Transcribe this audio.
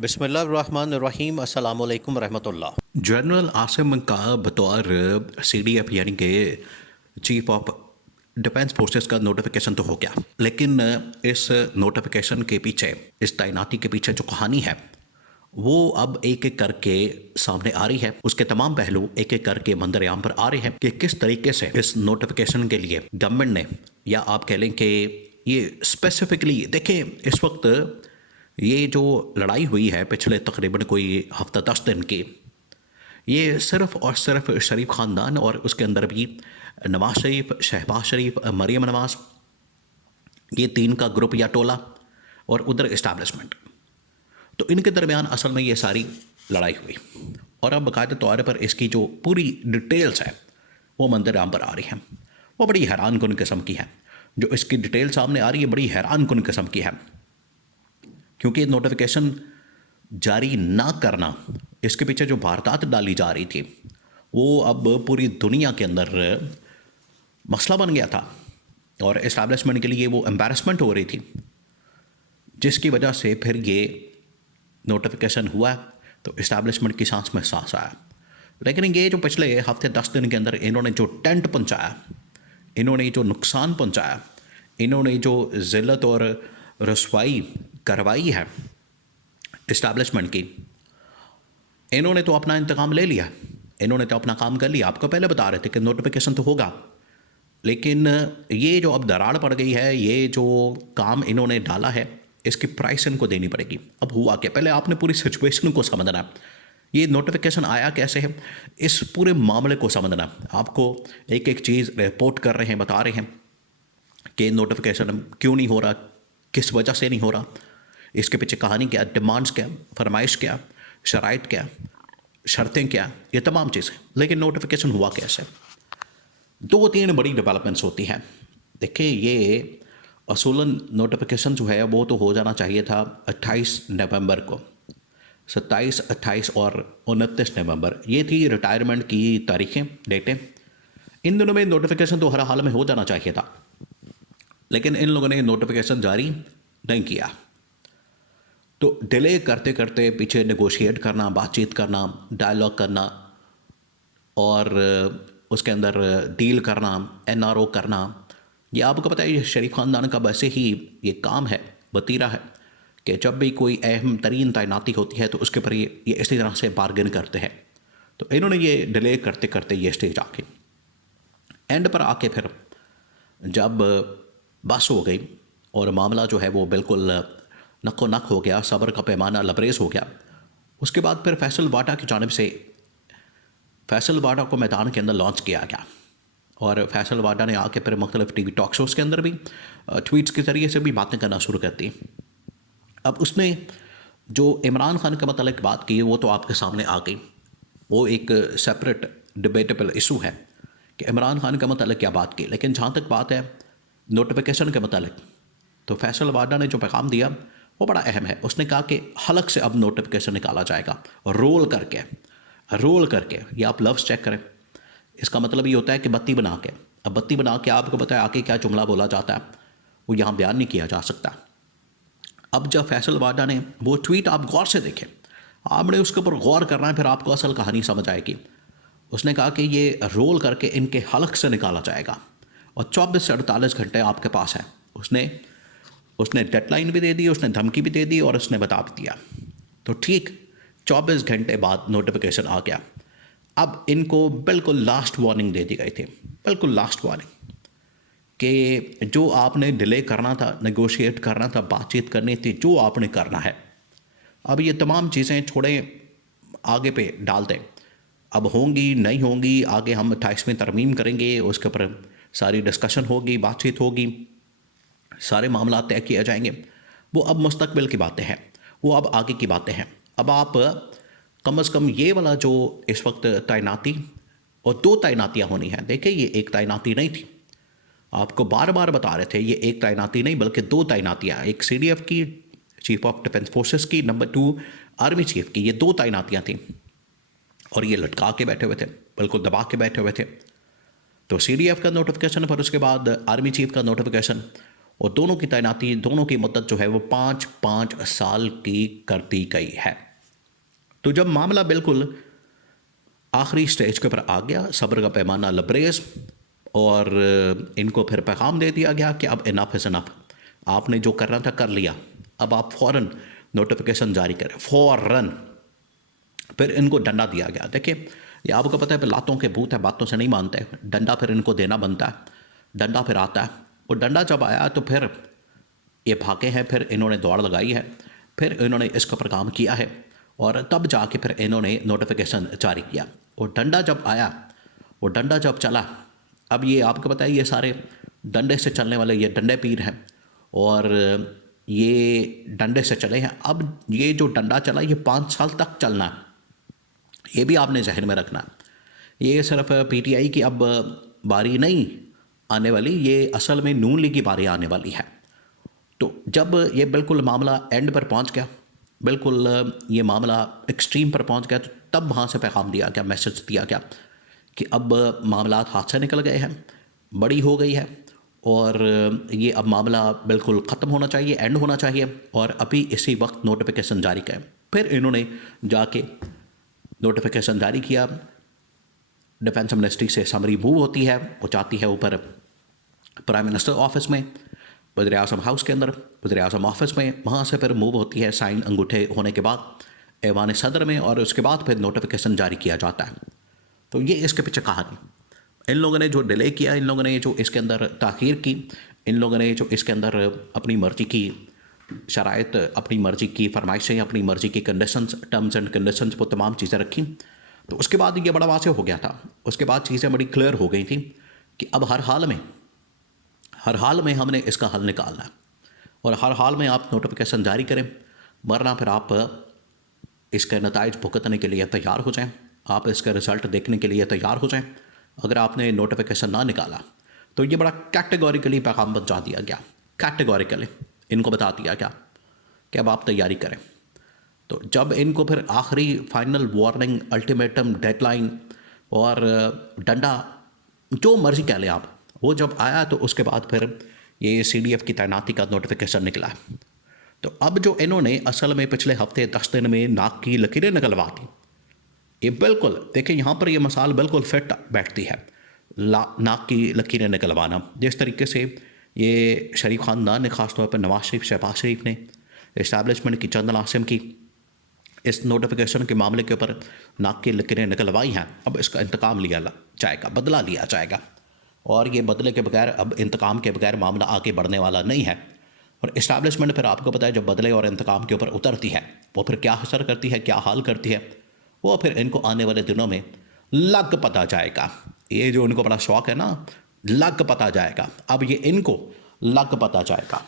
बिस्मिल्लाहिर्रहमानिर्रहीम अस्सलाम वालेकुम रहमतुल्लाह। जनरल आसिम का बतौर सीडीएफ यानी कि चीफ ऑफ डिफेंस फोर्सेस का नोटिफिकेशन तो हो गया, लेकिन इस नोटिफिकेशन के पीछे, इस तैनाती के पीछे जो कहानी है वो अब एक एक करके सामने आ रही है। उसके तमाम पहलू एक एक करके मंजर-ए-आम पर आ रहे हैं कि किस तरीके से इस नोटिफिकेशन के लिए गवर्नमेंट ने, या आप कह लें कि ये स्पेसिफिकली देखिए, इस वक्त ये जो लड़ाई हुई है पिछले तकरीबन कोई हफ्ता 10 दिन की, ये सिर्फ और सिर्फ शरीफ ख़ानदान और उसके अंदर भी नवाज शरीफ, शहबाज शरीफ, मरीम नवाज, ये तीन का ग्रुप या टोला, और उधर इस्टेब्लिशमेंट, तो इनके दरमियान असल में ये सारी लड़ाई हुई। और अब बाकायदा तौर पर इसकी जो पूरी डिटेल्स है वो मंजर-आम पर आ रही हैं। वो बड़ी हैरान कुन किस्म की है। जो इसकी डिटेल सामने आ रही है बड़ी हैरान कुन किस्म की है, क्योंकि नोटिफिकेशन जारी ना करना, इसके पीछे जो वारदात डाली जा रही थी वो अब पूरी दुनिया के अंदर मसला बन गया था, और इस्टेब्लिशमेंट के लिए वो एम्बैरसमेंट हो रही थी, जिसकी वजह से फिर ये नोटिफिकेशन हुआ तो इस्टेब्लिशमेंट की सांस में सांस आया। लेकिन ये जो पिछले हफ्ते 10 दिन के अंदर इन्होंने जो टेंट पहुंचाया, इन्होंने जो नुकसान पहुंचाया, इन्होंने जो ज़िल्लत और रसवाई करवाई है इस्टेब्लिशमेंट की, इन्होंने तो अपना इंतकाम ले लिया, इन्होंने तो अपना काम कर लिया। आपको पहले बता रहे थे कि नोटिफिकेशन तो होगा, लेकिन ये जो अब दरार पड़ गई है, ये जो काम इन्होंने डाला है, इसकी प्राइस इनको देनी पड़ेगी। अब हुआ क्या, पहले आपने पूरी सिचुएशन को समझना है। ये नोटिफिकेशन आया कैसे है, इस पूरे मामले को समझना है। आपको एक एक चीज़ रिपोर्ट कर रहे हैं, बता रहे हैं कि नोटिफिकेशन क्यों नहीं हो रहा, किस वजह से नहीं हो रहा, इसके पीछे कहानी क्या, डिमांड्स क्या, फरमाइश क्या, शराइत क्या, शर्तें क्या, ये तमाम चीज़ें। लेकिन नोटिफिकेशन हुआ कैसे, 2-3 बड़ी डेवलपमेंट्स होती हैं। देखिए, ये असूलन नोटिफिकेशन जो है वो तो हो जाना चाहिए था 28 नवंबर को। 27, 28 और 29 नवंबर ये थी रिटायरमेंट की तारीखें, डेटें। इन दिनों में नोटिफिकेशन तो हर हाल में हो जाना चाहिए था, लेकिन इन लोगों ने नोटिफिकेशन जारी नहीं किया। तो डिले करते करते पीछे नेगोशिएट करना, बातचीत करना, डायलॉग करना, और उसके अंदर डील करना, एनआरओ करना, ये आपको पता है ये शरीफ ख़ानदान का वैसे ही ये काम है, वतीरा है, कि जब भी कोई अहम तरीन तैनाती होती है तो उसके ऊपर ये इसी तरह से बार्गेन करते हैं। तो इन्होंने ये डिले करते करते ये स्टेज आके एंड पर आके फिर जब बस हो गई और मामला जो है वो बिल्कुल नक्को नक हो गया, सब्र का पैमाना लबरेज हो गया, उसके बाद फिर फैसल वाटा की जानिब से फैसल वाटा को मैदान के अंदर लॉन्च किया गया। और फैसल वाटा ने आके फिर मुख्तलिफ टीवी टॉक शोज़ के अंदर भी ट्वीट्स के ज़रिए से भी बातें करना शुरू कर दी। अब उसने जो इमरान खान के मतलब बात की वो तो आपके सामने आ गई, वो एक सेपरेट डिबेटेबल इशू है कि इमरान खान के मतलब क्या बात की। लेकिन जहाँ तक बात है नोटिफिकेशन के मतलब, तो फैसल वाडा ने जो पैगाम दिया वो बड़ा अहम है। उसने कहा कि हलक से अब नोटिफिकेशन निकाला जाएगा, रोल करके। ये आप लफ्ज़ चेक करें, इसका मतलब ये होता है कि बत्ती बना के। अब बत्ती बना के आपको पता है आके क्या जुमला बोला जाता है, वो यहाँ बयान नहीं किया जा सकता। अब जब फैसल वाडा ने वो ट्वीट, आप गौर से देखें, आपने उसके ऊपर गौर करना है, फिर आपको असल कहानी समझ आएगी। उसने कहा कि ये रोल करके इनके हलक से निकाला जाएगा और 24 से 48 घंटे आपके पास है। उसने डेडलाइन भी दे दी, उसने धमकी भी दे दी और उसने बता भी दिया। तो ठीक 24 घंटे बाद नोटिफिकेशन आ गया। अब इनको बिल्कुल लास्ट वार्निंग दे दी गई थी, बिल्कुल लास्ट वार्निंग, कि जो आपने डिले करना था, नेगोशिएट करना था, बातचीत करनी थी, जो आपने करना है, अब ये तमाम चीज़ें छोड़ें, आगे पे डाल दें। अब होंगी नहीं होंगी, आगे हम 28वें तरमीम करेंगे, उसके ऊपर सारी डिस्कशन होगी, बातचीत होगी, सारे मामला तय किए जाएंगे। वो अब मुस्तकबिल की बातें हैं, वो अब आगे की बातें हैं। अब आप कम से कम ये वाला जो इस वक्त तैनाती, और 2 तैनातियाँ होनी हैं। देखिए, ये एक तैनाती नहीं थी, आपको बार बार बता रहे थे, ये एक तैनाती नहीं बल्कि 2 तैनातियाँ, एक CDF की, चीफ ऑफ डिफेंस फोर्सेस की, नंबर 2 आर्मी चीफ की, ये 2 तैनातियाँ थीं। और ये लटका के बैठे हुए थे, बिल्कुल दबा के बैठे हुए थे। तो CDF का नोटिफिकेशन, फिर उसके बाद आर्मी चीफ का नोटिफिकेशन, और दोनों की तैनाती, दोनों की मुद्दत जो है वो 5-5 साल की कर दी गई है। तो जब मामला बिल्कुल आखिरी स्टेज के ऊपर आ गया, सब्र का पैमाना लबरेज, और इनको फिर पैगाम दे दिया गया कि अब इनफ इज़ इनफ, आपने जो करना था कर लिया, अब आप फ़ौरन नोटिफिकेशन जारी करें, फ़ौरन। फिर इनको डंडा दिया गया। देखिए, ये आपको पता है लातों के भूत है, बातों से नहीं मानते, डंडा फिर इनको देना बनता है। डंडा फिर आता है, और डंडा जब आया तो फिर ये भागे हैं, फिर इन्होंने दौड़ लगाई है, फिर इन्होंने इसके ऊपर काम किया है, और तब जाके फिर इन्होंने नोटिफिकेशन जारी किया। और डंडा जब आया, वो डंडा जब चला, अब ये आपको पता है ये सारे डंडे से चलने वाले ये डंडे पीर हैं, और ये डंडे से चले हैं। अब ये जो डंडा चला ये 5 साल तक चलना है, ये भी आपने जहन में रखना। ये सिर्फ पीटीआई की अब बारी नहीं आने वाली, ये असल में नून लीग की बारी आने वाली है। तो जब ये बिल्कुल मामला एंड पर पहुंच गया, बिल्कुल ये मामला एक्सट्रीम पर पहुंच गया, तो तब वहाँ से पैगाम दिया गया, मैसेज दिया गया कि अब मामला हाथ से निकल गए हैं, बड़ी हो गई है, और ये अब मामला बिल्कुल ख़त्म होना चाहिए, एंड होना चाहिए, और अभी इसी वक्त नोटिफिकेशन जारी करें। फिर इन्होंने जाके नोटिफिकेशन जारी किया। डिफेंस मिनिस्ट्री से समरी मूव होती है, वो जाती है ऊपर प्राइम मिनिस्टर ऑफिस में, वज़ीर आज़म हाउस के अंदर, वज़ीर आज़म ऑफिस में, वहाँ से फिर मूव होती है साइन अंगूठे होने के बाद ऐवान सदर में, और उसके बाद फिर नोटिफिकेशन जारी किया जाता है। तो ये इसके पीछे कहानी, इन लोगों ने जो डिले किया, इन लोगों ने जो इसके अंदर ताख़ीर की, इन लोगों ने जो इसके अंदर अपनी मर्ज़ी की शराइत, अपनी मर्ज़ी की फरमाइशें, अपनी मर्ज़ी की कंडीशंस, टर्म्स एंड कंडीशंस, वो तमाम चीज़ें रखी। तो उसके बाद ये बड़ा वाज़ेह हो गया था, उसके बाद चीज़ें बड़ी क्लियर हो गई थी कि अब हर हाल में हमने इसका हल निकालना है, और हर हाल में आप नोटिफिकेशन जारी करें, वरना फिर आप इसके नताइज भुगतने के लिए तैयार हो जाएं, आप इसका रिज़ल्ट देखने के लिए तैयार हो जाएं। अगर आपने नोटिफिकेशन ना निकाला तो ये बड़ा कैटेगोरिकली पैगाम बचा दिया गया, कैटेगोरिकली इनको बता दिया गया कि अब आप तैयारी करें। तो जब इनको फिर आखिरी फाइनल वार्निंग, अल्टीमेटम, डेडलाइन और डंडा, जो मर्जी कह लें आप, वो जब आया, तो उसके बाद फिर ये CDF की तैनाती का नोटिफिकेशन निकला। तो अब जो इन्होंने असल में पिछले हफ्ते 10 दिन में नाक की लकीरें निकलवा दी, ये बिल्कुल देखिए यहाँ पर ये मिसाल बिल्कुल फिट बैठती है, नाक की लकीरें निकलवाना। जिस तरीके से ये शरीफ ख़ानदान ने, ख़ासतौर पर नवाज शरीफ, शहबाज शरीफ ने, इस्टेब्लिशमेंट की चंद आसिम की इस नोटिफिकेशन के मामले के ऊपर नाक की लकीरें निकलवाई हैं, अब इसका इंतकाम लिया जाएगा, बदला लिया जाएगा, और ये बदले के बगैर, अब इंतकाम के बगैर मामला आगे बढ़ने वाला नहीं है। और इस्टेब्लिशमेंट फिर आपको पता है जब बदले और इंतकाम के ऊपर उतरती है, वो फिर क्या असर करती है, क्या हाल करती है, वो फिर इनको आने वाले दिनों में लग पता जाएगा। ये जो इनको बड़ा शौक है ना, लग पता जाएगा, अब ये इनको लग पता जाएगा।